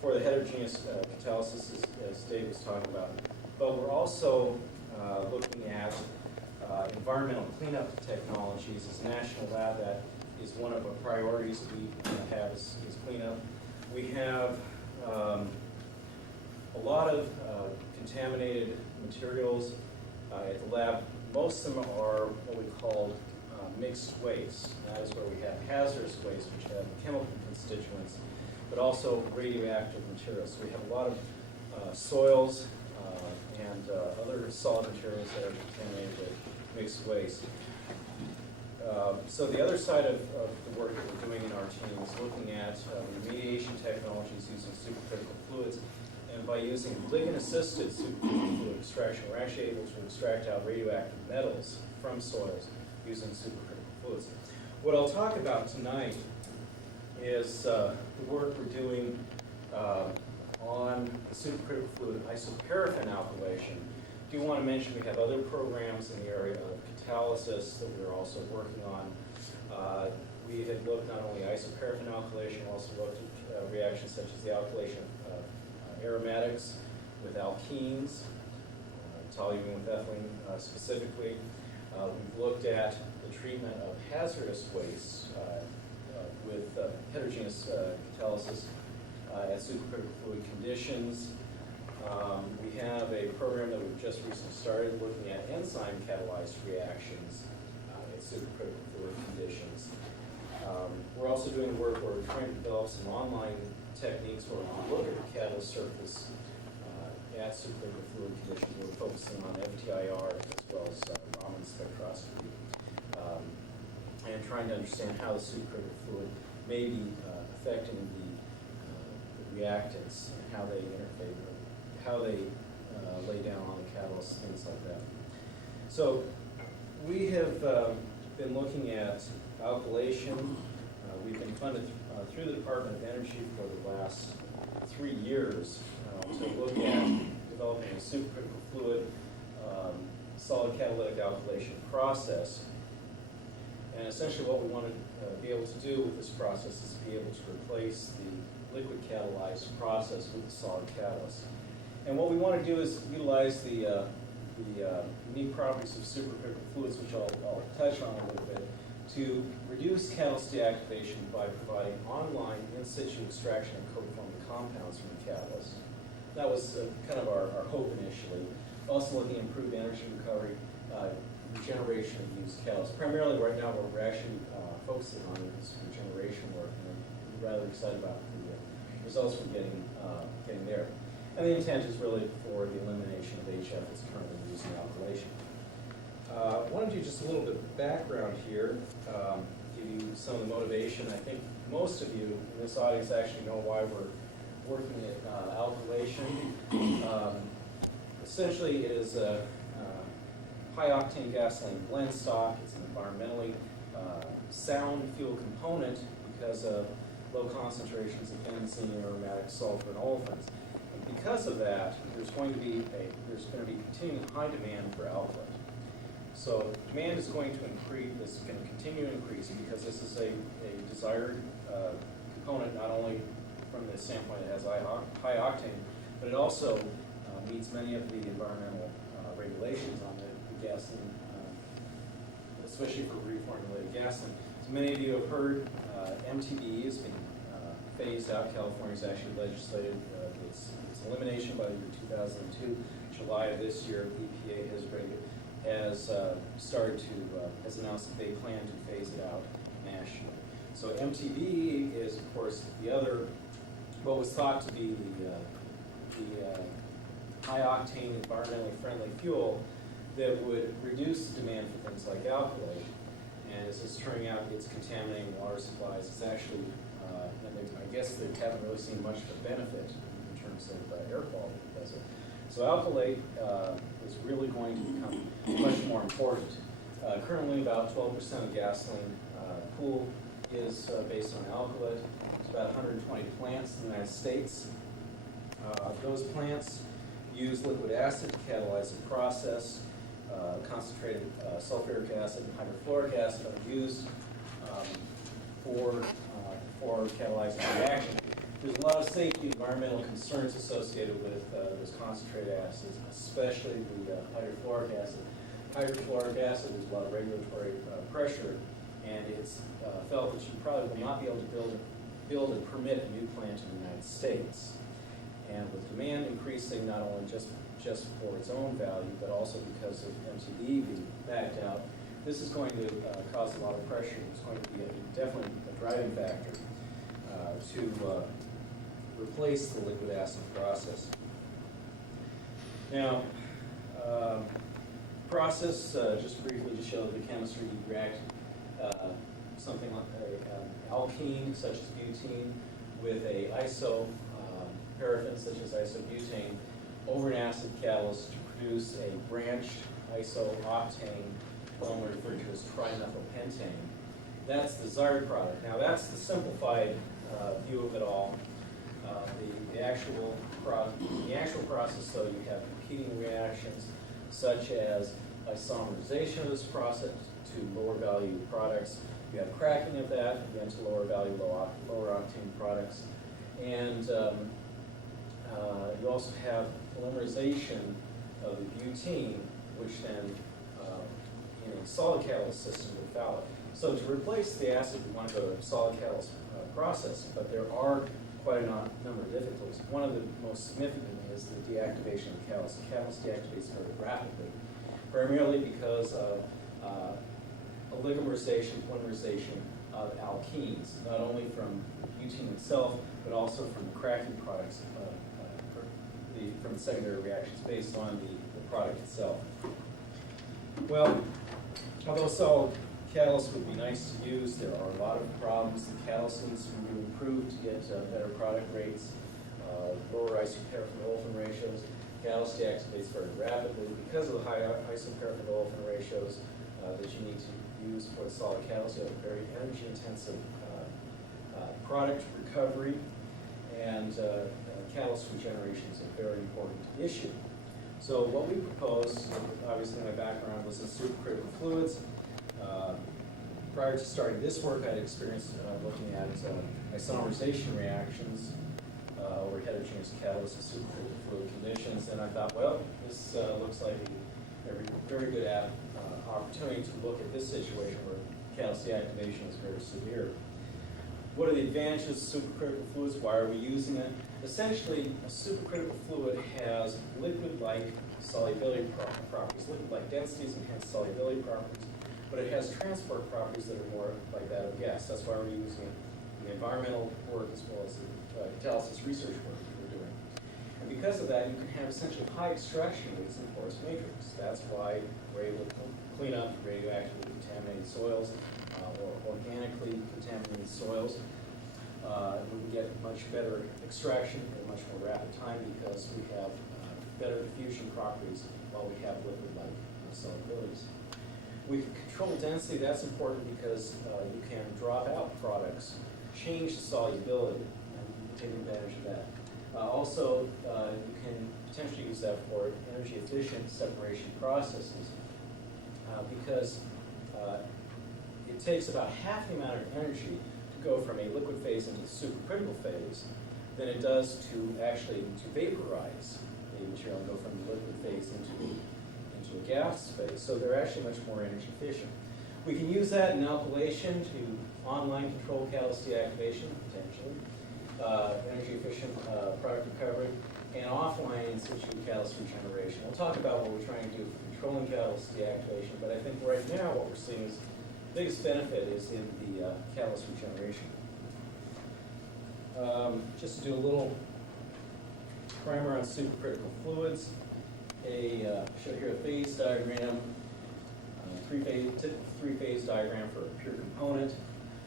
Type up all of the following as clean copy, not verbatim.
for the heterogeneous catalysis, as Dave was talking about. But we're also looking at environmental cleanup technologies. As a national lab, that is one of the priorities we have is cleanup. We have a lot of contaminated materials at the lab. Most of them are what we call mixed waste. That is where we have hazardous waste, which have chemical constituents, but also radioactive materials. So we have a lot of soils and other solid materials that are contaminated with mixed waste. So the other side of the work that we're doing in our team is looking at remediation technologies using supercritical fluids. And by using ligand-assisted supercritical fluid extraction, we're actually able to extract out radioactive metals from soils using supercritical fluids. What I'll talk about tonight is the work we're doing on the supercritical fluid isoparaffin alkylation. I do want to mention we have other programs in the area of catalysis that we're also working on. We had looked not only isoparaffin alkylation, we also looked at reactions such as the alkylation of aromatics with alkenes, toluene with ethylene specifically. We've looked at the treatment of hazardous wastes with heterogeneous catalysis at supercritical fluid conditions. We have a program that we've just recently started looking at enzyme catalyzed reactions at supercritical fluid conditions. We're also doing work where we're trying to develop some online techniques where we can look at the catalyst surface at supercritical fluid conditions. We're focusing on FTIR as well as Raman spectroscopy, and trying to understand how the supercritical fluid may be affecting the reactants and how they interface, how they lay down on the catalyst, things like that. So we have been looking at alkylation. We've been funded through the Department of Energy for the last 3 years to look at developing a supercritical fluid solid catalytic alkylation process. And essentially what we want to be able to do with this process is to be able to replace the liquid catalyzed process with the solid catalyst. And what we want to do is utilize the unique properties of supercritical fluids, which I'll touch on a little bit, to reduce catalyst deactivation by providing online in situ extraction of co-forming compounds from the catalyst. That was kind of our hope initially. Also looking at improved energy recovery, regeneration of used catalysts. Primarily right now what we're actually focusing on is regeneration work, and we're rather excited about the results we're getting there. And the intent is really for the elimination of HF that's currently used in alkylation. I want to do just a little bit of background here, give you some of the motivation. I think most of you in this audience actually know why we're working at alkylation. Essentially, it is a high-octane gasoline blend stock. It's an environmentally sound fuel component because of low concentrations of benzene, aromatic sulfur, and olefins. And because of that, there's going to be continuing high demand for alkylate. So demand is going to increase. This is going to continue to increase because this is a desired component, not only from the standpoint it has high octane, but it also meets many of the environmental regulations on the gasoline, especially for reformulated gasoline. So many of you have heard MTBE is being phased out. California's actually legislated its elimination by the year 2002. July of this year, EPA has announced that they plan to phase it out nationally. So MTBE is, of course, what was thought to be the high-octane, environmentally friendly fuel that would reduce the demand for things like alkylate. And as it's turning out, it's contaminating water supplies. It's actually, I guess they haven't really seen much of a benefit in terms of air quality because of it. So alkylate is really going to become much more important. Currently, about 12% of gasoline pool is based on alkylate. There's about 120 plants in the United States. Those plants use liquid acid to catalyze the process. Concentrated sulfuric acid and hydrofluoric acid are used for catalyzing the reaction. There's a lot of safety environmental concerns associated with those concentrated acids, especially the hydrofluoric acid. Hydrofluoric acid, there's a lot of regulatory pressure, and it's felt that you probably will not be able to build and permit a new plant in the United States. And with demand increasing, not only just for its own value, but also because of MTBE being backed out, this is going to cause a lot of pressure. It's going to be definitely a driving factor to replace the liquid acid process. Now, process, just briefly to show the chemistry, you react something like an alkene, such as butene, with a isoparaffin, such as isobutane, over an acid catalyst to produce a branched isooctane, commonly referred to as trimethylpentane. That's the Zard product. Now that's the simplified view of it all. The actual process, though, you have competing reactions such as isomerization of this process to lower value products. You have cracking of that, again, to lower value, lower octane products. And you also have polymerization of the butene, which then, in a solid catalyst system, would foul it. So to replace the acid, we want to go to a solid catalyst process, but there are quite a number of difficulties. One of the most significant is the deactivation of the catalyst. The catalyst deactivates very rapidly, primarily because of oligomerization, polymerization of alkenes, not only from butene itself, but also from the cracking products, from the secondary reactions based on the product itself. Well, although solid catalyst would be nice to use, there are a lot of problems. The catalyst needs to be improved to get better product rates, lower isoparaffin-olefin ratios. Catalyst deactivates very rapidly because of the high isoparaffin-olefin ratios that you need to use for the solid catalyst. You have a very energy-intensive product recovery, and catalyst regeneration is a very important issue. So what we proposed, obviously my background was in supercritical fluids. Prior to starting this work, I had experience looking at isomerization reactions over heterogeneous catalysts in supercritical fluid conditions, and I thought, well, this looks like a very good opportunity to look at this situation where catalyst deactivation is very severe. What are the advantages of supercritical fluids? Why are we using it? Essentially, a supercritical fluid has liquid-like solubility properties, liquid-like densities and hence solubility properties, but it has transport properties that are more like that of gas. That's why we're using it in the environmental work as well as the catalysis research work that we're doing. And because of that, you can have essentially high extraction rates in porous matrix. That's why we're able to clean up radioactively contaminated soils or organically contaminated soils. We can get much better extraction at a much more rapid time because we have better diffusion properties while we have liquid-like solubilities. We can control density. That's important because you can drop out products, change the solubility, and you can take advantage of that. Also, you can potentially use that for energy-efficient separation processes because it takes about half the amount of energy to go from a liquid phase into the supercritical phase than it does to actually vaporize a material and go from the liquid phase into a gas phase. So they're actually much more energy efficient. We can use that in alkylation to online control catalyst deactivation, potentially, energy efficient product recovery, and offline in situ catalyst regeneration. We'll talk about what we're trying to do for controlling catalyst deactivation, but I think right now what we're seeing is the biggest benefit is in the catalyst regeneration. Just to do a little primer on supercritical fluids, show here a phase diagram, typical three-phase diagram for a pure component.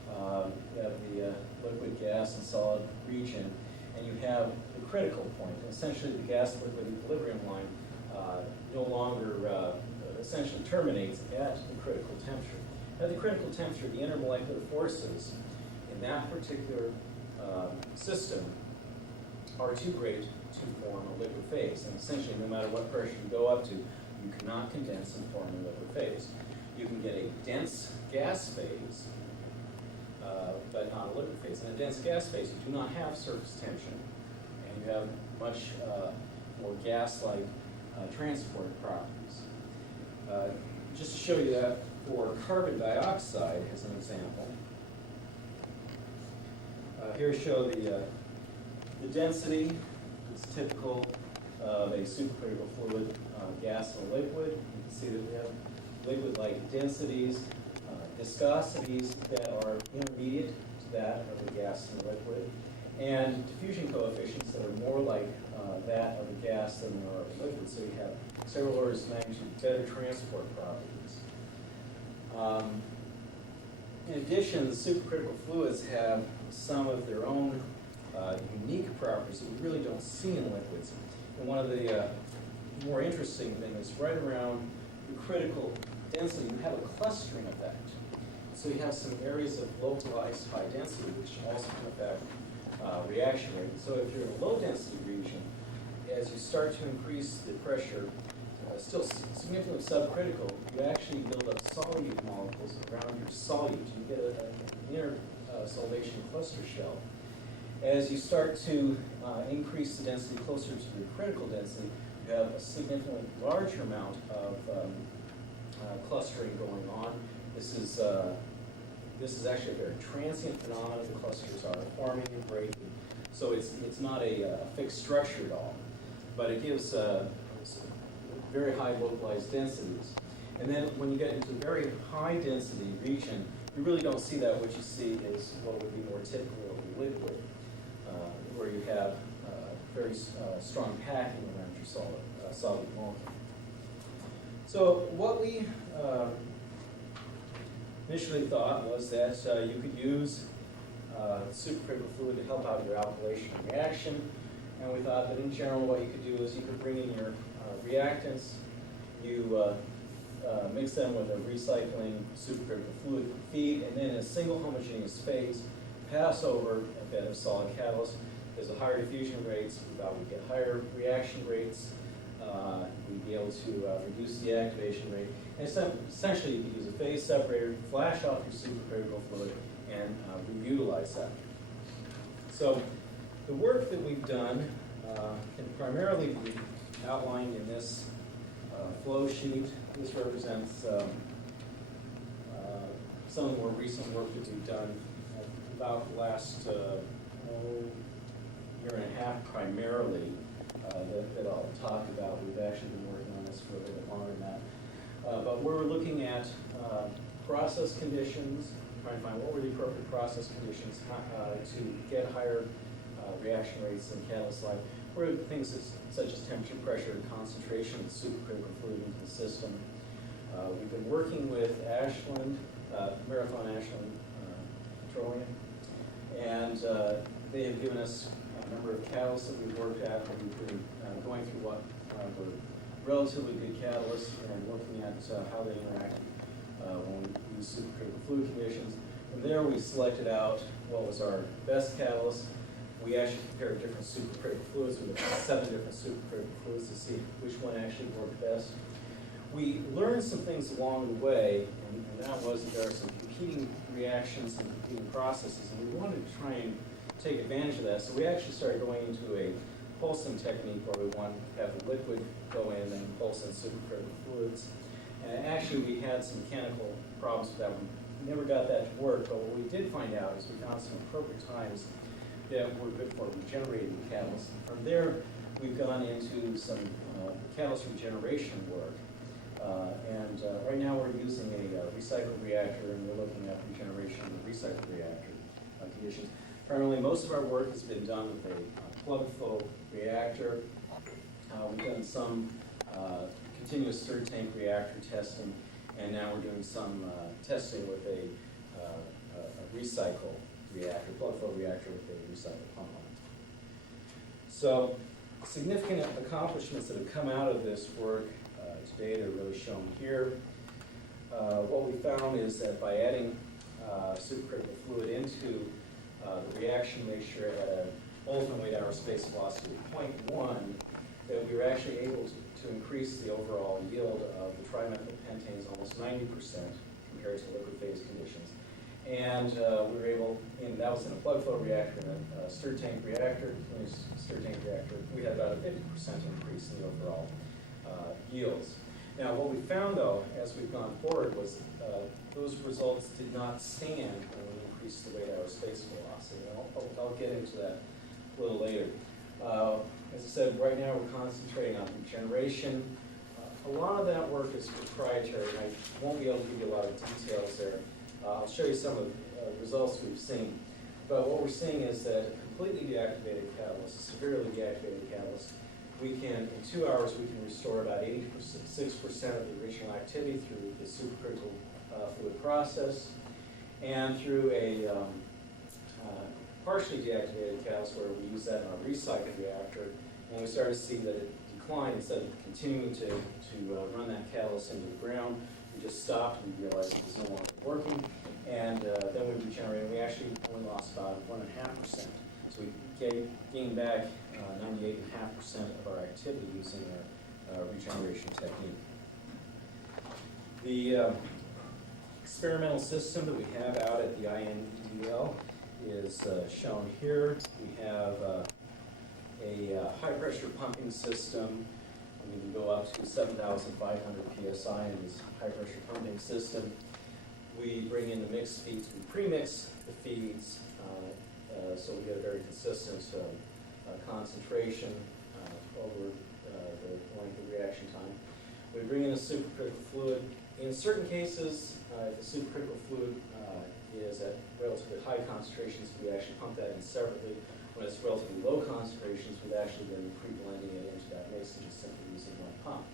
You have the liquid, gas, and solid region, and you have the critical point. Essentially, the gas-liquid equilibrium line no longer essentially terminates at the critical temperature. At the critical temperature, the intermolecular forces in that particular system are too great to form a liquid phase. And essentially, no matter what pressure you go up to, you cannot condense and form a liquid phase. You can get a dense gas phase but not a liquid phase. In a dense gas phase, you do not have surface tension, and you have much more gas-like transport properties. Just to show you that for carbon dioxide as an example, here I show the density. It's typical of a supercritical fluid, gas and a liquid. You can see that we have liquid-like densities, viscosities that are intermediate to that of the gas and the liquid, and diffusion coefficients that are more like that of the gas than they are of the liquid. So you have several orders of magnitude better transport properties. In addition, the supercritical fluids have some of their own unique properties that we really don't see in liquids. And one of the more interesting things is right around the critical density, you have a clustering effect. So you have some areas of localized high density, which also can affect reaction rate. So if you're in a low density region, as you start to increase the pressure, still significantly subcritical, you actually build up solute molecules around your solute. You get an inner solvation cluster shell. As you start to increase the density closer to your critical density, you have a significantly larger amount of clustering going on. This is actually a very transient phenomenon. The clusters are forming and breaking, so it's not a fixed structure at all, but it gives very high localized densities. And then when you get into a very high density region, you really don't see that. What you see is what would be more typical of a liquid, where you have very strong packing around your solid molecule. So what we initially thought was that you could use supercritical fluid to help out your alkylation reaction, and we thought that in general what you could do is you could bring in your reactants, you mix them with a recycling supercritical fluid feed, and then in a single homogeneous phase, pass over a bed of solid catalyst. There's a higher diffusion rates, we thought we'd get higher reaction rates, we'd be able to reduce the activation rate, and essentially you could use a phase separator, flash off your supercritical fluid, and reutilize that. So the work that we've done can primarily be outlined in this flow sheet. This represents some of the more recent work that we've done about the last year and a half primarily that I'll talk about. We've actually been working on this for a little bit longer than that. But we're looking at process conditions, trying to find what were the appropriate process conditions to get higher reaction rates in catalyst life. What are things such as temperature, pressure, and concentration of supercritical fluid into the system. We've been working with Ashland, Marathon Ashland Petroleum, and they have given us a number of catalysts that we've worked at, and we've been going through what were relatively good catalysts and looking at how they interact when we use supercritical fluid conditions. From there, we selected out what was our best catalyst. We actually compared different supercritical fluids. We looked at 7 different supercritical fluids to see which one actually worked best. We learned some things along the way, and that was that there are some competing reactions and competing processes, and we wanted to try and take advantage of that. So we actually started going into a pulsing technique where we want to have the liquid go in and pulse in supercritical fluids. And actually we had some mechanical problems with that. We never got that to work, but what we did find out is we found some appropriate times that were good for regenerating catalysts. From there, we've gone into some catalyst regeneration work. Right now we're using a recycled reactor, and we're looking at regeneration of the recycled reactor conditions. Primarily, most of our work has been done with a plug flow reactor. We've done some continuous stir tank reactor testing, and now we're doing some testing with a recycle reactor, plug flow reactor with a recycled pump line. So significant accomplishments that have come out of this work to date are really shown here. What we found is that by adding supercritical fluid into the reaction mixture at an ultimate weight hour space velocity of 0.1, that we were actually able to increase the overall yield of the trimethyl pentanes almost 90% compared to liquid phase conditions. And we were able, and that was in a plug flow reactor and a stir tank reactor, stir tank reactor. We had about a 50% increase in the overall yields. Now, what we found, though, as we've gone forward, was those results did not stand when we increased the weight hour space velocity. I'll get into that a little later. As I said, right now we're concentrating on regeneration. A lot of that work is proprietary, and I won't be able to give you a lot of details there. I'll show you some of the results we've seen. But what we're seeing is that a completely deactivated catalyst, a severely deactivated catalyst, we can, in 2 hours, we can restore about 86% of the original activity through the supercritical fluid process, and through a partially deactivated catalyst where we use that in our recycling reactor, and we started to see that it declined. Instead of continuing to run that catalyst into the ground, we just stopped. We realized it was no longer working, and then we regenerated. We actually only lost about 1.5%. So we gained back 98.5% of our activity using our regeneration technique. The experimental system that we have out at the INEL is shown here. We have a high-pressure pumping system. We can go up to 7,500 psi in this high-pressure pumping system. We bring in the mixed feeds. We pre-mix the feeds so we get a very consistent concentration over the length of reaction time. We bring in a supercritical fluid. In certain cases, if the supercritical fluid is at relatively high concentrations, we actually pump that in separately. When it's relatively low concentrations, we've actually been pre-blending it into that mix and just simply using one pump.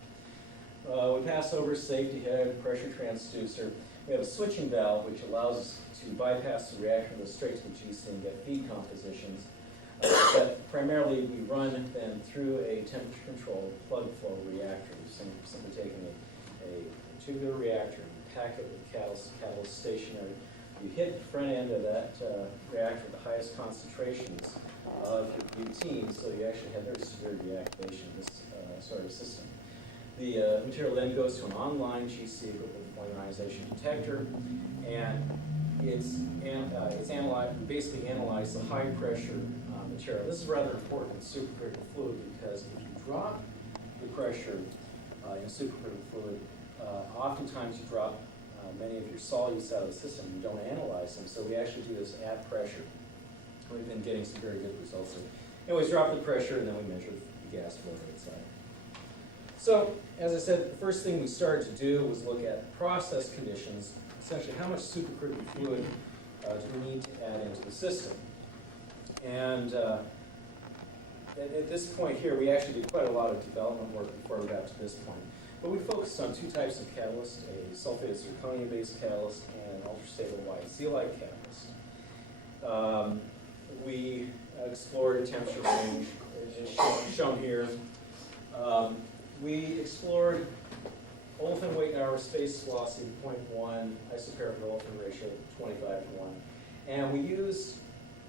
We pass over safety head, pressure transducer. We have a switching valve which allows us to bypass the reactor and go straight to the GC and get feed compositions. But primarily we run then through a temperature-controlled plug flow reactor. We've simply taken a tubular reactor and pack it with catalyst stationary. You hit the front end of that reactor at the highest concentrations of your butene, so you actually have very severe deactivation of this sort of system. The material then goes to an online GC equipped with a polymerization detector, and it's analyzed. We basically analyze the high pressure material. This is rather important in supercritical fluid because if you drop the pressure in supercritical fluid, oftentimes you drop many of your solutes out of the system. You don't analyze them, so we actually do this at pressure. We've been getting some very good results there. Anyways, drop the pressure, and then we measure the gas flow rate side. So, as I said, the first thing we started to do was look at process conditions. Essentially, how much supercritical fluid do we need to add into the system? And at this point here, we actually did quite a lot of development work before we got to this point. But we focused on two types of catalyst, a sulfated zirconia-based catalyst and an ultrastable white zeolite catalyst. We explored a temperature range, as shown here. We explored olefin weight in hour space velocity 0.1, isoperic olefin ratio 25:1. And we used,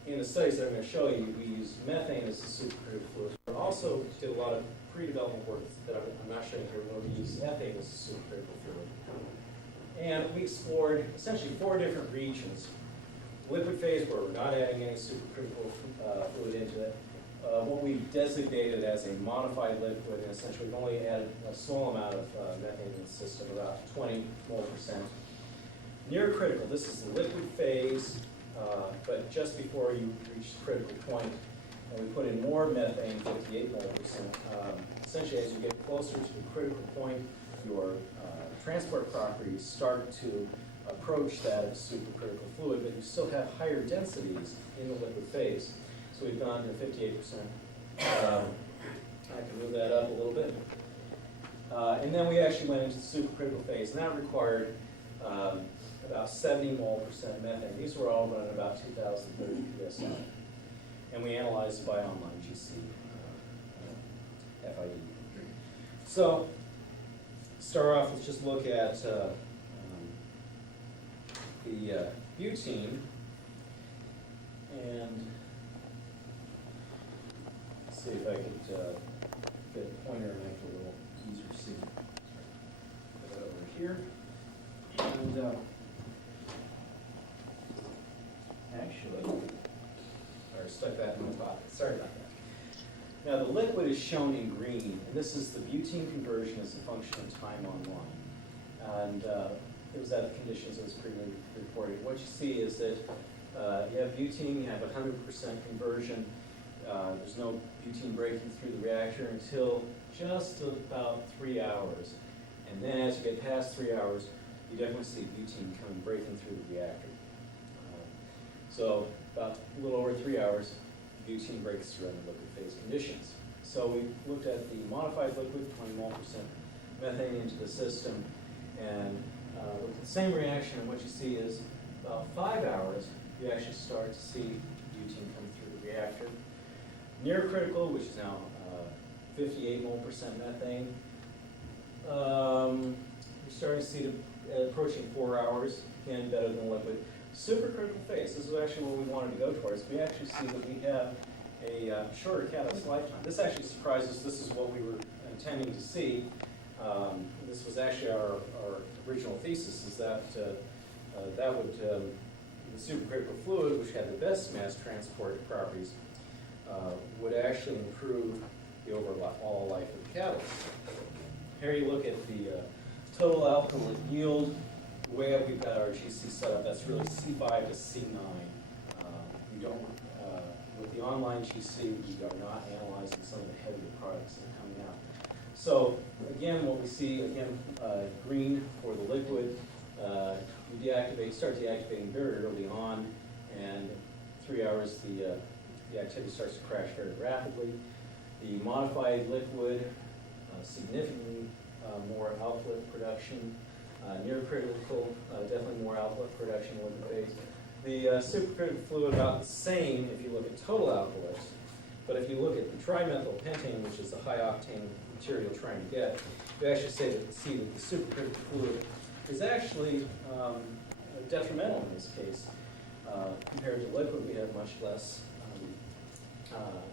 in the studies that I'm going to show you, we used methane as a supercritical fluid. We also did a lot of pre-development work that I'm not showing here, where we used ethane as a supercritical fluid. And we explored essentially 4 different regions. Liquid phase, where we're not adding any supercritical fluid into it. What we designated as a modified liquid, and essentially we've only added a small amount of methane in the system, about 20 mole percent. Near critical, this is the liquid phase, but just before you reach the critical point, and we put in more methane, 58 mole percent. Essentially, as you get closer to the critical point, your transport properties start to approach that of supercritical fluid, but you still have higher densities in the liquid phase. So we've gone to 58%. I can move that up a little bit. And then we actually went into the supercritical phase, and that required about 70 mole percent methane. These were all run at about 2,030 psi. And we analyzed by online GC FID. So, start off, let's just look at the butene. And see if I could get a pointer and make it a little easier to see. Put it over here. And stuck that in my pocket. Sorry about that. Now the liquid is shown in green, and this is the butene conversion as a function of time online. And it was at the conditions that was previously reported. What you see is that you have butene, you have 100% conversion. There's no butene breaking through the reactor until just about 3 hours. And then as you get past 3 hours, you definitely see butene coming breaking through the reactor. So about a little over 3 hours, butene breaks through under liquid phase conditions. So we looked at the modified liquid, 21% methane into the system, and with the same reaction, and what you see is about 5 hours, you actually start to see butene come through the reactor. Near critical, which is now 58 mole% methane, you're starting to see it approaching 4 hours, again better than liquid. Supercritical phase, this is actually what we wanted to go towards. We actually see that we have a shorter catalyst lifetime. This actually surprises. This is what we were intending to see. This was actually our original thesis, is that that would, the supercritical fluid, which had the best mass transport properties, would actually improve the overall life of the catalyst. Here you look at the total alkyl yield. The way up we've got our GC set up, that's really C5 to C9. We don't, with the online GC, we are not analyzing some of the heavier products that are coming out. So again, what we see, again, green for the liquid, you start deactivating very early on, and 3 hours the activity starts to crash very rapidly. The modified liquid, significantly more outlet production. Near critical, definitely more outlet production in liquid phase. The supercritical fluid about the same if you look at total alkylates, but if you look at the trimethylpentane, which is the high octane material you're trying to get, you actually see that the supercritical fluid is actually detrimental in this case. Compared to liquid, we have much less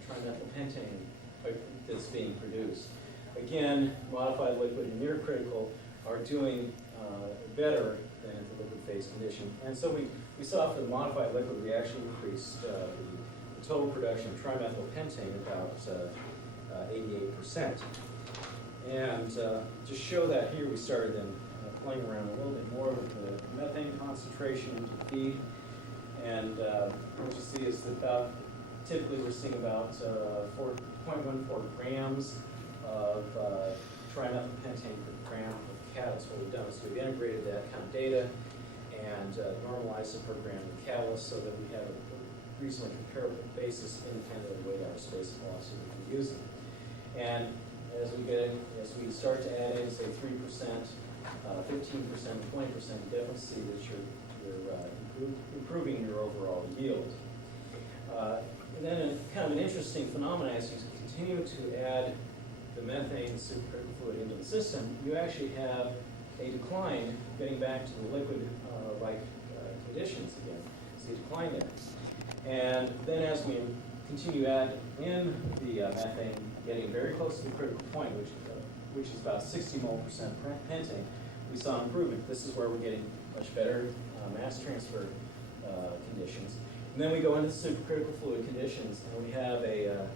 trimethylpentane that's being produced. Again, modified liquid and near critical are doing better than the liquid phase condition. And so we saw for the modified liquid, we actually increased the total production of trimethylpentane about 88%. And to show that here, we started then playing around a little bit more with the methane concentration into the feed. And what you see is that typically we're seeing about 0.14 grams of trimethylpentane per gram of catalyst. What we've done is we've integrated that kind of data and normalized it per gram of catalyst so that we have a reasonably comparable basis independent of the weight hour space velocity we're using. And as we start to add in, say, 3%, 15%, 20%, you definitely see that you're improving your overall yield. And then kind of an interesting phenomenon, as you continue to add the methane supercritical fluid into the system, you actually have a decline getting back to the liquid-like conditions again. So you decline there. And then as we continue to add in the methane, getting very close to the critical point, which is about 60 mole% pentane, we saw improvement. This is where we're getting much better mass transfer conditions. And then we go into the supercritical fluid conditions, and we have a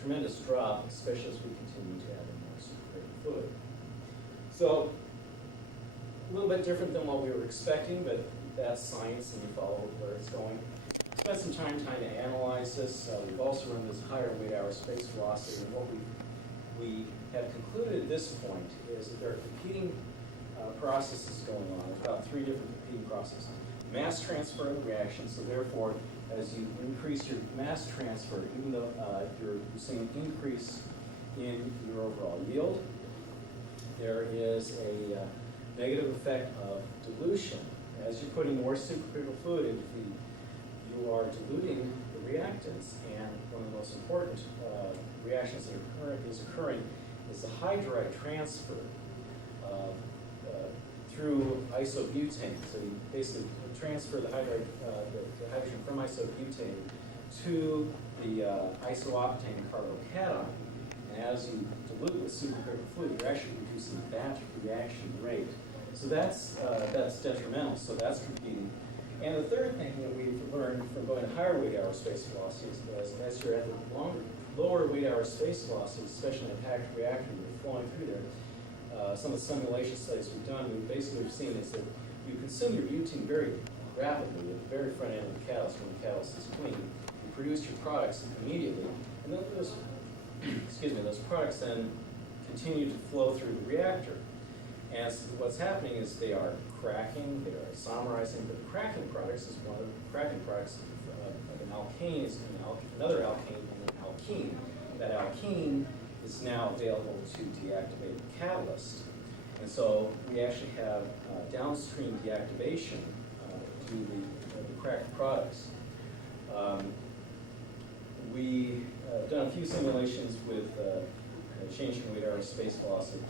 tremendous drop, especially as we continue to add in more supercritical fluid. So a little bit different than what we were expecting, but that's science, and you follow where it's going. Spent some time trying to analyze this. We've also run this higher weight hour space velocity, and what we have concluded at this point is that there are competing processes going on. There's about 3 different competing processes. Mass transfer of the reaction, so therefore, as you increase your mass transfer, even though you're seeing an increase in your overall yield, there is a negative effect of dilution. As you're putting more supercritical fluid into feed, you are diluting the reactants, and one of the most important reactions that is occurring is the hydride transfer through isobutane. So you basically transfer the hydrogen from isobutane to the isooctane carbocation. And as you dilute with supercritical fluid, you're actually reducing that reaction rate. So that's detrimental. So that's competing. And the third thing that we've learned from going to higher weight hour space velocities was as you're at the lower weight hour space velocities, especially in a packed reactor, you're flowing through there. Some of the simulation studies we've done, we've seen is that you consume your butane very rapidly at the very front end of the catalyst when the catalyst is clean. You produce your products immediately, and then those, those products then continue to flow through the reactor. And so what's happening is they are cracking, they are isomerizing, but cracking products is one of the cracking products of an alkane is another alkane and an alkene. That alkene is now available to deactivate the catalyst. And so we actually have downstream deactivation to the cracked products. We have done a few simulations with changing weight hour space velocity.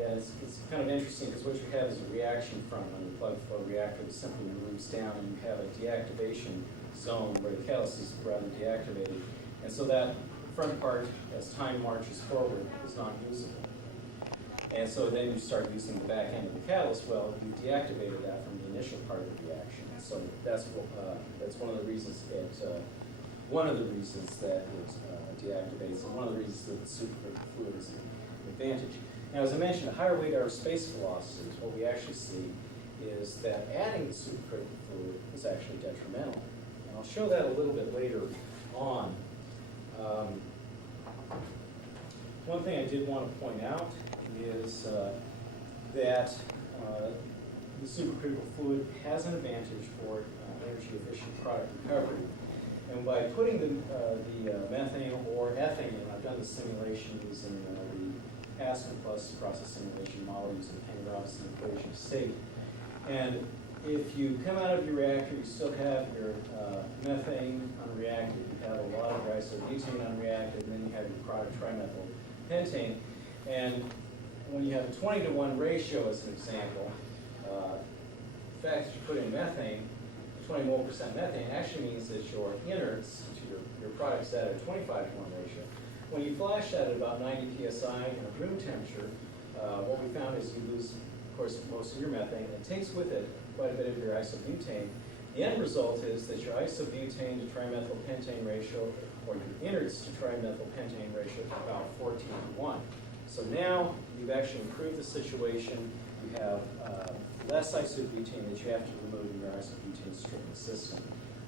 And it's kind of interesting because what you have is a reaction front on the plug flow reactor that simply moves down, and you have a deactivation zone where the catalyst is rather deactivated. And so that front part, as time marches forward, is not usable. And so then you start using the back end of the catalyst. Well, you've deactivated that from the initial part of the reaction. So that's one of the reasons it deactivates, and one of the reasons that the supercritical fluid is an advantage. Now, as I mentioned, at higher weight hour space velocities, what we actually see is that adding the supercritical fluid is actually detrimental. And I'll show that a little bit later on. One thing I did want to point out is that the supercritical fluid has an advantage for energy efficient product recovery. And by putting the methane or ethane in, I've done the simulation using the Aspen plus process simulation model using the Penny-Robinson equation of state. And if you come out of your reactor, you still have your methane unreacted, you have a lot of your isobutane unreacted, and then you have your product trimethylpentane. And when you have a 20-to-1 ratio, as an example, the fact that you put in methane, 20 mole percent methane, actually means that your inerts to your products at a 25-to-1 ratio. When you flash that at about 90 psi in a room temperature, what we found is you lose, of course, most of your methane. It takes with it quite a bit of your isobutane. The end result is that your isobutane to trimethylpentane ratio, or your inerts to trimethylpentane ratio, is about 14-to-1. So now you've actually improved the situation. You have less isobutane that you have to remove in your isobutane stripping system.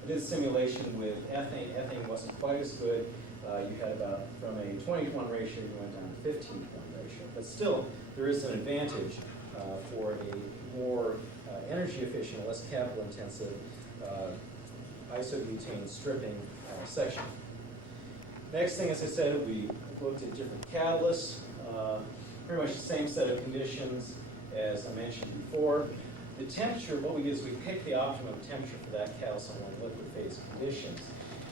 I did a simulation with ethane. Ethane wasn't quite as good. You had about, from a 20-to-1 ratio, you went down to 15-to-1 ratio. But still, there is an advantage for a more energy efficient, less capital intensive isobutane stripping section. Next thing, as I said, we looked at different catalysts. Pretty much the same set of conditions as I mentioned before. The temperature, what we do is we pick the optimum temperature for that catalyst on liquid phase conditions.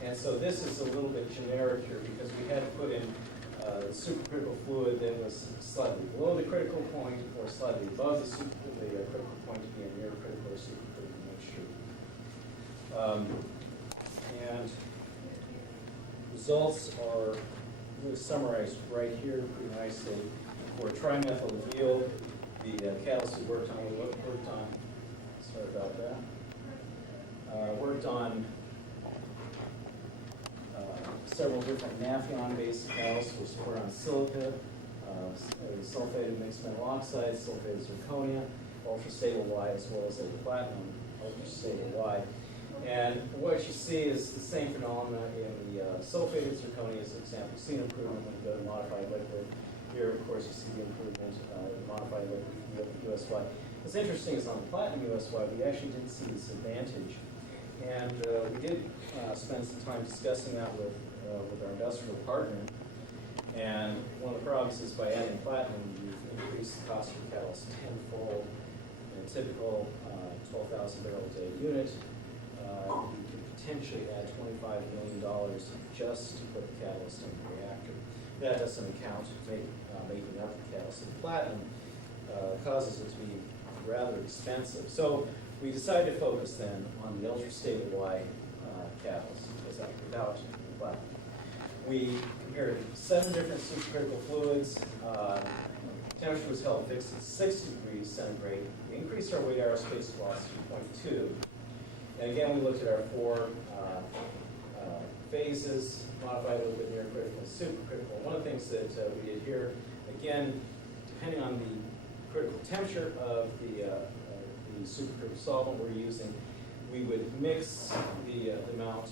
And so this is a little bit generic here because we had to put in supercritical fluid that was slightly below the critical point or slightly above the critical point to be a near critical or supercritical mixture. And results are really summarized right here pretty nicely. For trimethyl-ethyl, the catalyst we worked on, sorry about that, worked on several different naphthalene-based catalysts. We're supported on silica, sulfated mixed metal oxide, sulfated zirconia, ultra-stable Y, as well as a platinum ultra-stable Y. And what you see is the same phenomena in the sulfated zirconia as an example. You see an improvement when you go to modified liquid. Here, of course, you see the improvement in modified liquid USY. What's interesting is on the platinum USY, we actually didn't see this advantage. And we did spend some time discussing that with our industrial partner. And one of the problems is by adding platinum, you've increased the cost of your catalyst tenfold. In a typical 12,000 barrel a day unit, you could potentially add $25 million just to put the catalyst in the reactor. That doesn't account making up the catalyst. And platinum causes it to be rather expensive. So we decided to focus then on the ultra-stable Y catalyst, without platinum. We compared 7 different supercritical fluids. Temperature was held fixed at 6 degrees centigrade. We increased our weight hour space velocity to 0.2. And again, we looked at our four phases: modified, liquid, near critical, and supercritical. One of the things that we did here, again, depending on the critical temperature of the supercritical solvent we're using, we would mix the amount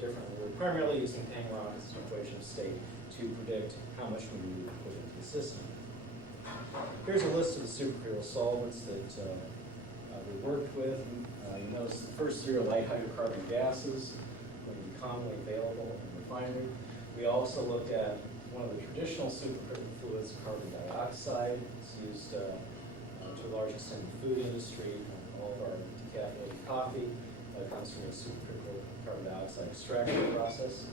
differently. We're primarily using Tang-Robinson equation of state to predict how much we need to put into the system. Here's a list of the supercritical solvents that we worked with. You notice the first three are light hydrocarbon gases, going to be commonly available in refinery. We also looked at one of the traditional supercritical fluids, carbon dioxide. It's used to a large extent in the food industry. All of our decaffeinated coffee comes from a supercritical carbon dioxide extraction process.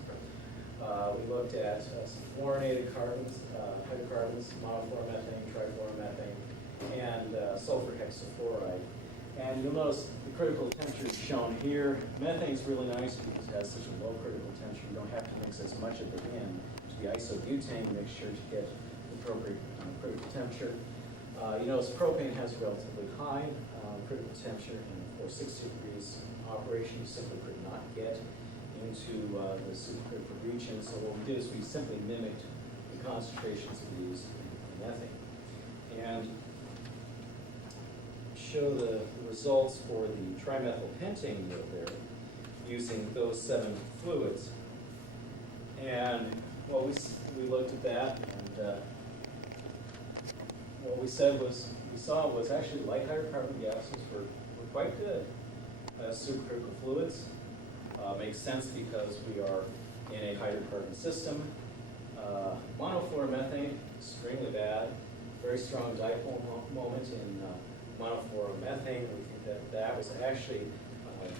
We looked at some fluorinated hydrocarbons, monofluoromethane, trifluoromethane, and sulfur hexafluoride. And you'll notice the critical temperature is shown here. Methane is really nice because it has such a low critical temperature. You don't have to mix as much of it in to the isobutane mixture to get the appropriate critical temperature. You notice propane has a relatively high critical temperature, and for 60 degrees operation, you simply could not get into the supercritical region. So what we did is we simply mimicked the concentrations we used in methane. And show the results for the trimethylpentane yield there using those 7 fluids. And well, we looked at that, and what we saw was actually light hydrocarbon gases were quite good as supercritical fluids. Makes sense because we are in a hydrocarbon system. Monofluoromethane, extremely bad. Very strong dipole moment in monofluoromethane. We think that was actually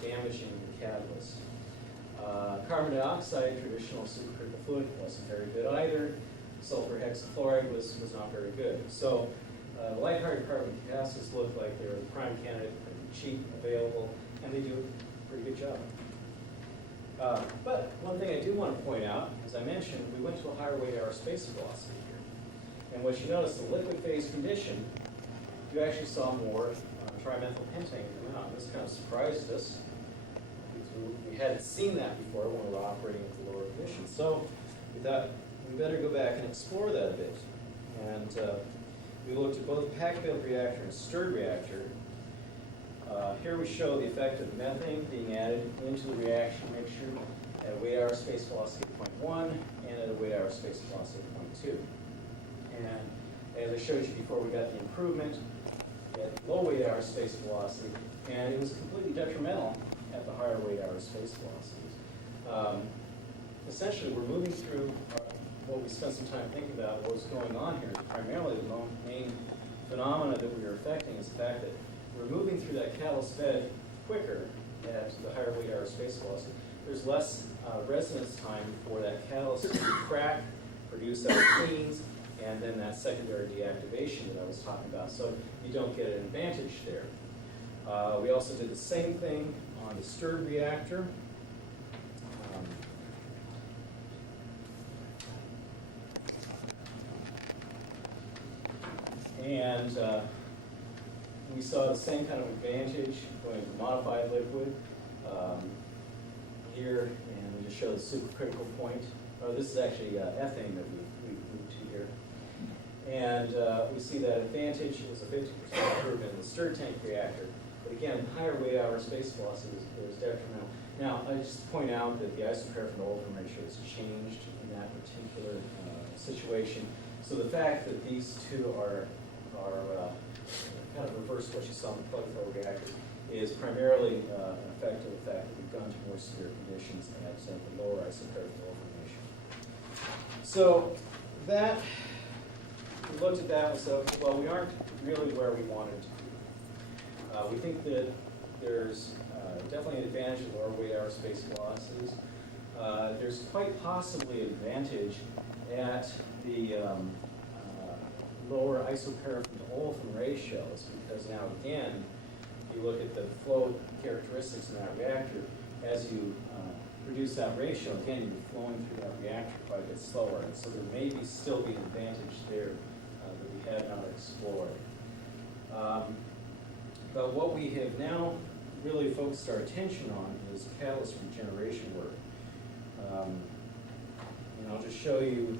damaging the catalyst. Carbon dioxide, traditional supercritical fluid, wasn't very good either. Sulfur hexafluoride was not very good. So light hydrocarbon gases look like they're the prime candidate, pretty cheap, available, and they do a pretty good job. But one thing I do want to point out, as I mentioned, we went to a higher weight hour space velocity here. And what you notice, the liquid phase condition, you actually saw more trimethylpentane come out. This kind of surprised us, because we hadn't seen that before when we were operating at the lower conditions. So we thought we better go back and explore that a bit. And we looked at both pack-filled reactor and stirred reactor. Here we show the effect of methane being added into the reaction mixture at a weight hour space velocity of 0.1 and at a weight hour space velocity of 0.2. And as I showed you before, we got the improvement at low weight hour space velocity, and it was completely detrimental at the higher weight hour space velocities. Essentially, we're moving through what we spent some time thinking about. What was going on here is primarily the main phenomena that we are affecting is the fact that we're moving through that catalyst bed quicker at the higher weight hour space velocity. There's less residence time for that catalyst to crack, produce alkenes, and then that secondary deactivation that I was talking about. So you don't get an advantage there. We also did the same thing on the stirred reactor. And we saw the same kind of advantage going to modified liquid here, and we just show the supercritical point. This is actually ethane that we moved to here. And we see that advantage is a 50% improvement in the stirred tank reactor. But again, higher weight hour space velocity is detrimental. Now, I just point out that the isoparaffin to olefin ratio has changed in that particular situation. So the fact that these two are kind of reverse what you saw in the plug-flow reactor is primarily an effect of the fact that we've gone to more severe conditions at the lower isoparaffin to olefin ratio. So that, we looked at that and said, well, we aren't really where we wanted to be. We think that there's definitely an advantage of lower weight hour space velocities. There's quite possibly an advantage at the lower isoparaffin to olefin ratios, because now again, if you look at the flow characteristics in that reactor, as you reduce that ratio, again, you're flowing through that reactor quite a bit slower. And so there may still be an advantage there that we had not explored. But what we have now really focused our attention on is catalyst regeneration work. And I'll just show you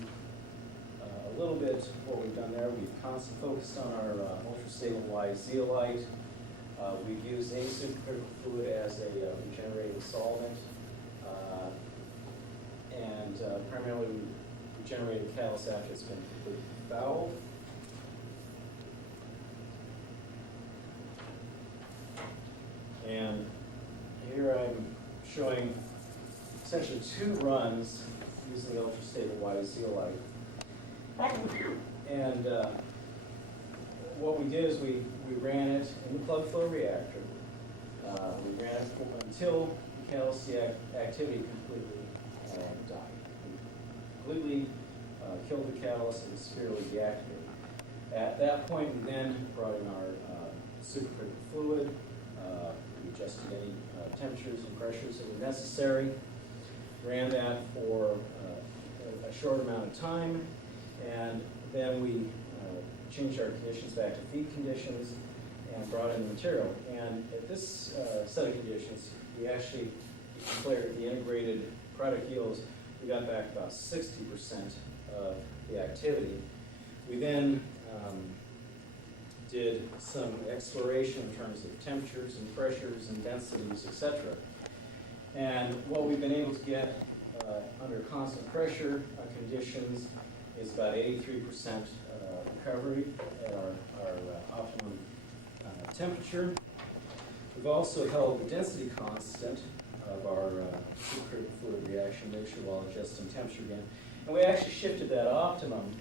a little bit what we've done there. We've constantly focused on our ultra-stable Y zeolite. We've used a supercritical fluid as a regenerating solvent. And primarily we regenerated catalyst after it's been completely fouled. And here I'm showing essentially 2 runs using the ultra-stable Y zeolite. And what we did is we ran it in the plug flow reactor. We ran it until the catalyst activity completely died. We completely killed the catalyst and severely deactivated. At that point, we then brought in our supercritical fluid. We adjusted any temperatures and pressures that were necessary. Ran that for a short amount of time, and then we changed our conditions back to feed conditions and brought in the material. And at this set of conditions, we actually declared the integrated product yields. We got back about 60% of the activity. We then did some exploration in terms of temperatures and pressures and densities, etc. And what we've been able to get under constant pressure conditions is about 83% recovery at our optimum temperature. We've also held the density constant of our supercritical fluid reaction mixture while adjusting temperature again. And we actually shifted that optimum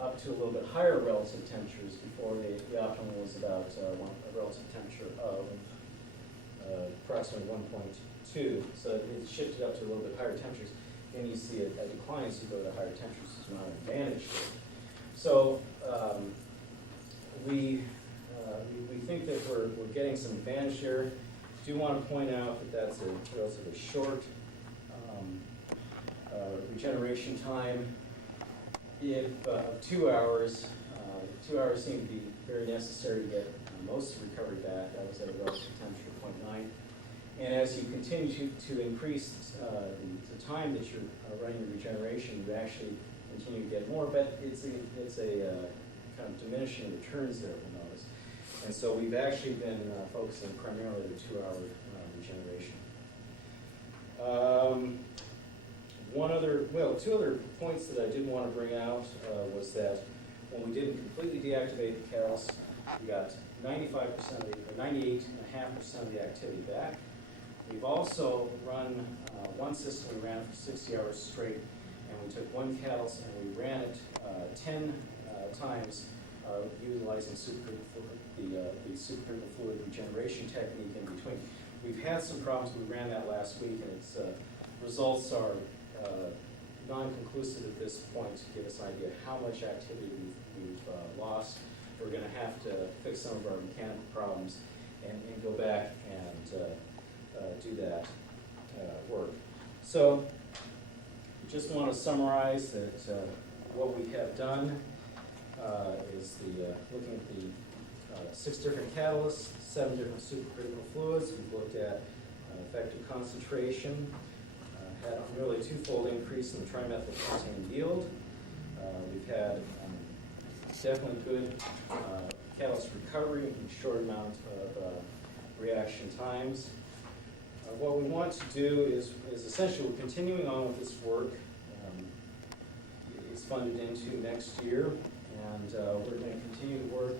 up to a little bit higher relative temperatures. Before the optimum was about a relative temperature of approximately 1.2. So it shifted up to a little bit higher temperatures. And you see a decline as you go to higher temperatures. It's not an advantage. So we think that we're getting some advantage here. Do want to point out that that's a relatively short regeneration time. If 2 hours, 2 hours seem to be very necessary to get most of the recovery back. That was at a relative temperature of 0.9. And as you continue to increase the time that you're running the regeneration, you actually continue to get more, but it's a kind of diminishing returns there, we'll notice. And so we've actually been focusing primarily on the 2-hour regeneration. Two other points that I did want to bring out was that when we didn't completely deactivate the catalyst, we got 95% or 98.5% of the activity back. We've also run one system. We ran it for 60 hours straight, and we took one catalyst and we ran it 10 times utilizing the supercritical fluid regeneration technique in between. We've had some problems. We ran that last week, and its results are non-conclusive at this point to give us an idea of how much activity we've lost. We're going to have to fix some of our mechanical problems and go back and do that work. So, just want to summarize that what we have done is looking at the 6 different catalysts, 7 different supercritical fluids. We've looked at effective concentration, had a nearly 2-fold increase in the trimethylpentane yield. We've had definitely good catalyst recovery in a short amount of reaction times. What we want to do is essentially we're continuing on with this work. It's funded into next year, and we're going to continue to work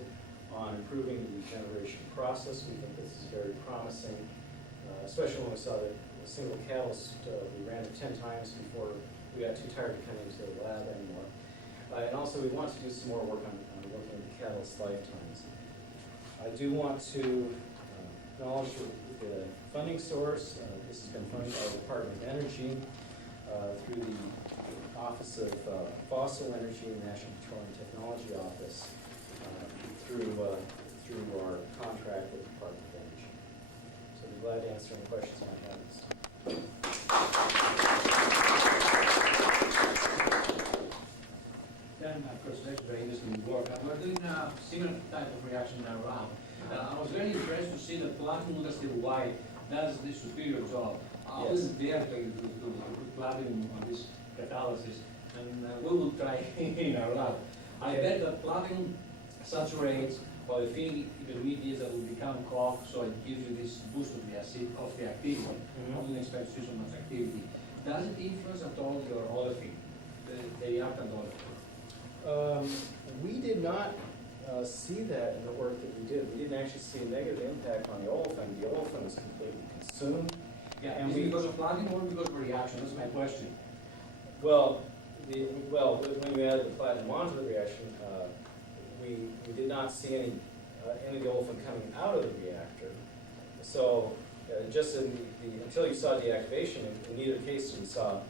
on improving the regeneration process. We think this is very promising, especially when we saw that a single catalyst, we ran it 10 times before we got too tired to come into the lab anymore. And also we want to do some more work on looking at the catalyst lifetimes. I do want to acknowledge the funding source. This has been funded by the Department of Energy through the Office of Fossil Energy and National Petroleum Technology Office through our contract with the Department of Energy. So I'd be glad to answer any questions you might have. Then, of course, that's very interesting work. And we're doing a similar type of reaction now around. I was very impressed to see that platinum understood why does the superior job. I Yes. wasn't there to put platinum on this catalysis, and we will try in our lab. I bet that platinum saturates by the feed intermediates that will become cough, so it gives you this boost of the activity. I wouldn't expect to see so much activity. Does it influence at all your other feed, the reactant other feed? We did not see that in the work that we did. We didn't actually see a negative impact on the olefin. The olefin was completely consumed. Yeah, and is it because of platinum or because of reaction? That's my question. Well, when we added the platinum onto the reaction, we did not see any of the olefin coming out of the reactor. So just until you saw deactivation, in neither case we saw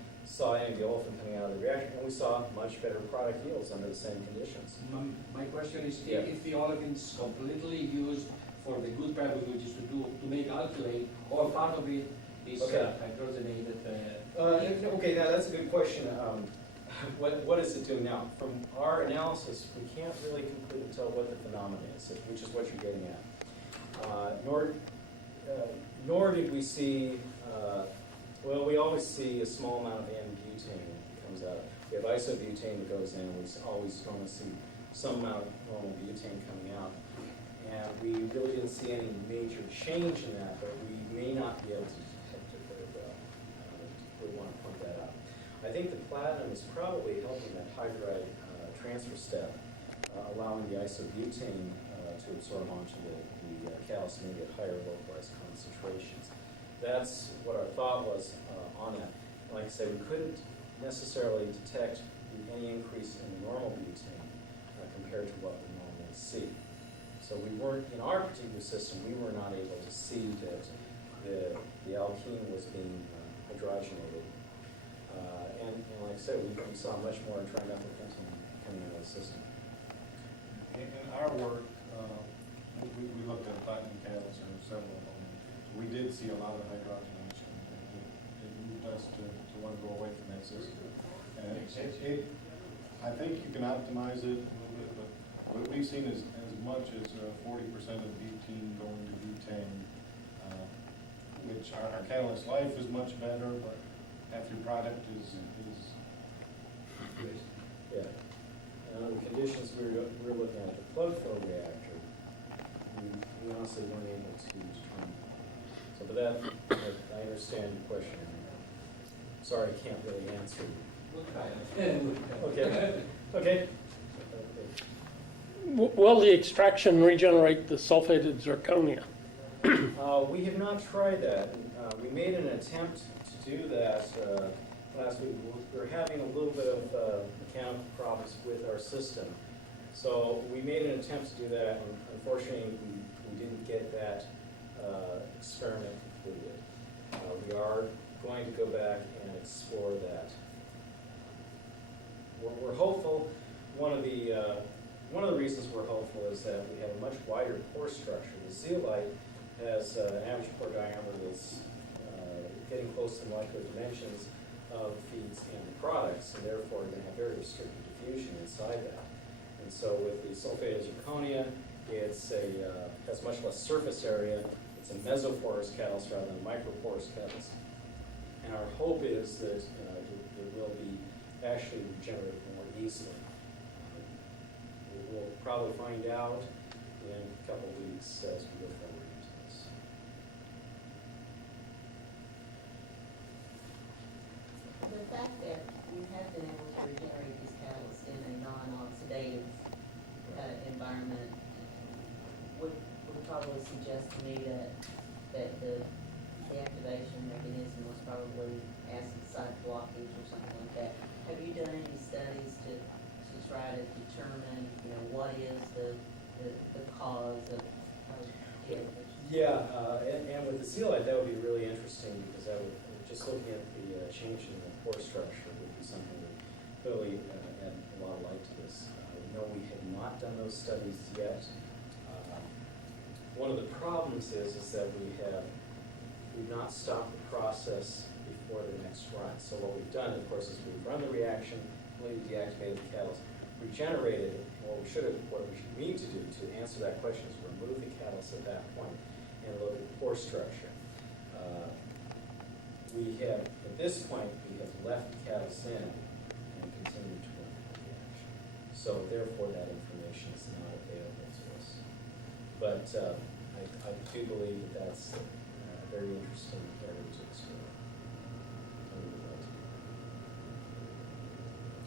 any of the olefin coming out of the reactor, and we saw much better product yields under the same conditions. My question is, Yeah. if the olefin is completely used for the good purpose, which is to make alkylate, or part of it is Okay. hydrogenated. Okay, now that's a good question. What is it doing now? From our analysis, we can't really completely tell what the phenomenon is, which is what you're getting at. Nor did we see, well, we always see a small amount of N-butane that comes out. We have isobutane that goes in, and we always normally see some amount of normal butane coming out. And we really didn't see any major change in that, but we may not be able to detect it very well. We want to point that out. I think the platinum is probably helping that hydride transfer step, allowing the isobutane to absorb onto the catalyst, maybe at higher localized concentrations. That's what our thought was on that. Like I said, we couldn't necessarily detect any increase in the normal butane compared to what we normally see. So we weren't, in our particular system, we were not able to see that the alkene was being hydrogenated. And like I said, we saw much more trimethylpentane coming out of the system. In our work, we looked at platinum catalysts and several of them. We did see a lot of hydrogenation. It moved us to want to go away from that system. And I think you can optimize it a little bit, but what we've seen is as much as 40% of butene going to butane, which our catalyst life is much better, but half your product is Yeah. And under the conditions we're looking at, the plug flow reactor, we honestly weren't able to determine. So, but that, I understand your question. Sorry, I can't really answer you. Okay. Okay. Will the extraction regenerate the sulfated zirconia? We have not tried that. We made an attempt to do that last week. We were having a little bit of mechanical problems with our system. So we made an attempt to do that, and unfortunately we didn't get that experiment completed. We are going to go back and explore that. We're hopeful. One of the reasons we're hopeful is that we have a much wider pore structure. The zeolite has an average pore diameter that's getting close to the molecular dimensions of feeds and products, and therefore you're going to have very restricted diffusion inside that. And so with the sulfated zirconia, it's has much less surface area. It's a mesoporous catalyst rather than a microporous catalyst. And our hope is that it will be actually regenerated more easily. We'll probably find out in a couple of weeks as we go forward into this. The fact that you have been able to regenerate these catalysts in a non-oxidative environment would probably suggest to me that the activation mechanism was probably acid site blockage or something like that. Have you done any studies to try to determine, what is the cause of Yeah, and with the zeolite, that would be really interesting because just looking at the change in the pore structure would be something that clearly add a lot of light to this. No, we have not done those studies yet. One of the problems is that we've not stopped the process before the next run. So what we've done, of course, is we've run the reaction, completely deactivated the catalyst. regenerated, what we need to do to answer that question is remove the catalyst at that point and look at pore structure. We have, at this point, we have left the catalyst in and continued to work with the reaction. So therefore, that information is not available to us. But I do believe that that's a very interesting area to explore. And we would like to do that.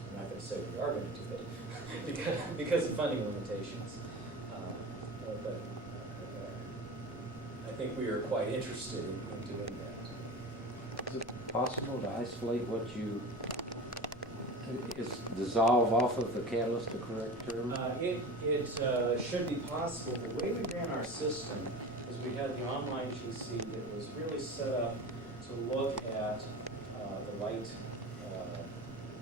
I'm not going to say we are going to do it because of funding limitations. But I think we are quite interested in doing that. Is it possible to isolate what you, is dissolve off of the catalyst the correct term? It should be possible. The way we ran our system is we had the online GC that was really set up to look at the light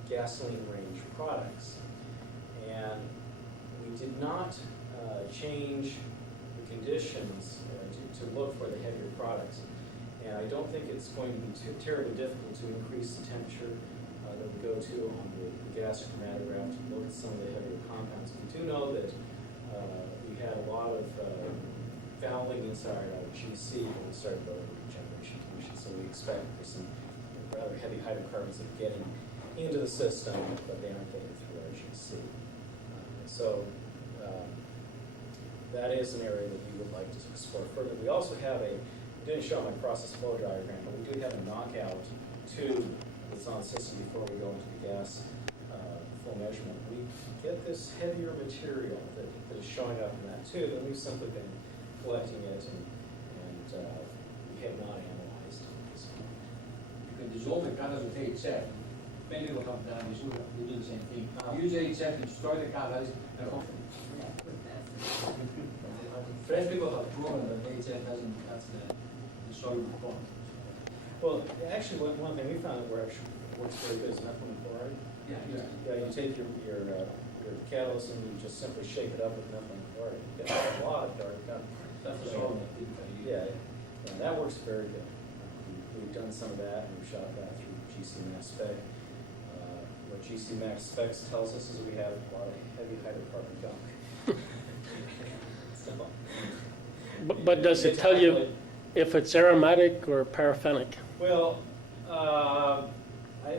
gasoline range products. And we did not change the conditions to look for the heavier products. And I don't think it's going to be terribly difficult to increase the temperature that we go to on the gas chromatograph to look at some of the heavier compounds. We do know that we had a lot of fouling inside our GC when we started building the regeneration conditions. So we expect there's some rather heavy hydrocarbons that are getting into the system, but they aren't getting through our GC. That is an area that we would like to explore further. We also have I didn't show my process flow diagram, but we do have a knockout tube that's on the system before we go into the gas full measurement. We get this heavier material that is showing up in that tube, and we've simply been collecting it, and we have not analyzed it at this point. You can dissolve the catalyst with HF. Many people have done this, we do the same thing. Use HF to destroy the catalyst. French people have proven that HF doesn't, that's the soluble form. Well, actually, one thing we found that works very good is methylene chloride. Yeah. Yeah, you take your catalyst and you just simply shake it up with methylene chloride. You get a lot of dark color. That's the solvent that people use. Yeah, that works very good. We've done some of that, and we've shot that through GC Max Spec. What GC Max Specs tells us is we have a lot of heavy hydrocarbon gunk. So, But does it tell you if it's aromatic or paraffinic? well, I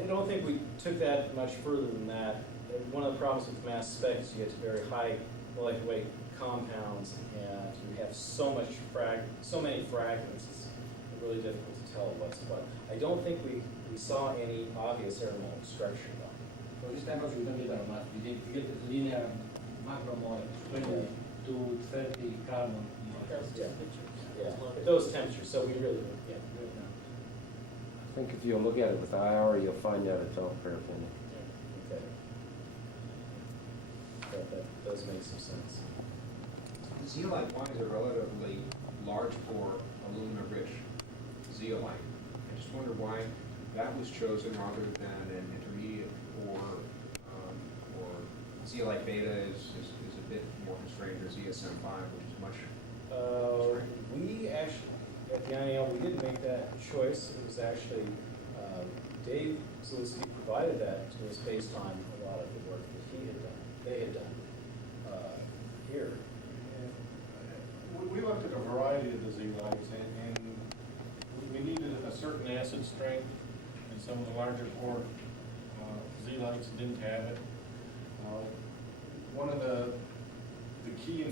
don't think we took that much further than that. One of the problems with mass spec is you get to very high molecular weight compounds, and you have so many fragments. It's really difficult to tell what's what. I don't think we saw any obvious aromatic structure though. So this time also we don't get aromatic. You get the linear macromolecules, 20 to 30 carbon. Yeah, at those temperatures. So we really, I think if you look at it with IR, you'll find out it's all paraffinic. okay. That does make some sense. Zeolite wine is a relatively large pore, aluminum-rich zeolite. I just wonder why that was chosen rather than an intermediate pore, or zeolite beta is a bit more constrained, or ZSM5, which is much We actually, at the INL, we didn't make that choice. It was actually, Dave Zalewski provided that to us based on a lot of the work that they had done here. We looked at a variety of the zeolites, and we needed a certain acid strength, and some of the larger pore zeolites didn't have it. One of the key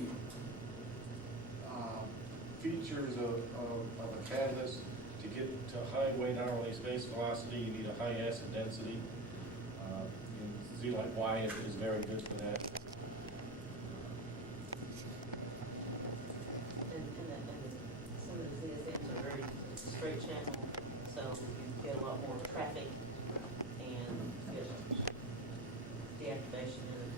features of a catalyst, to get to high weight hourly space velocity, you need a high acid density. And zeolite Y is very good for that. And some of the ZSMs are very straight channel, so you get a lot more traffic and get deactivation in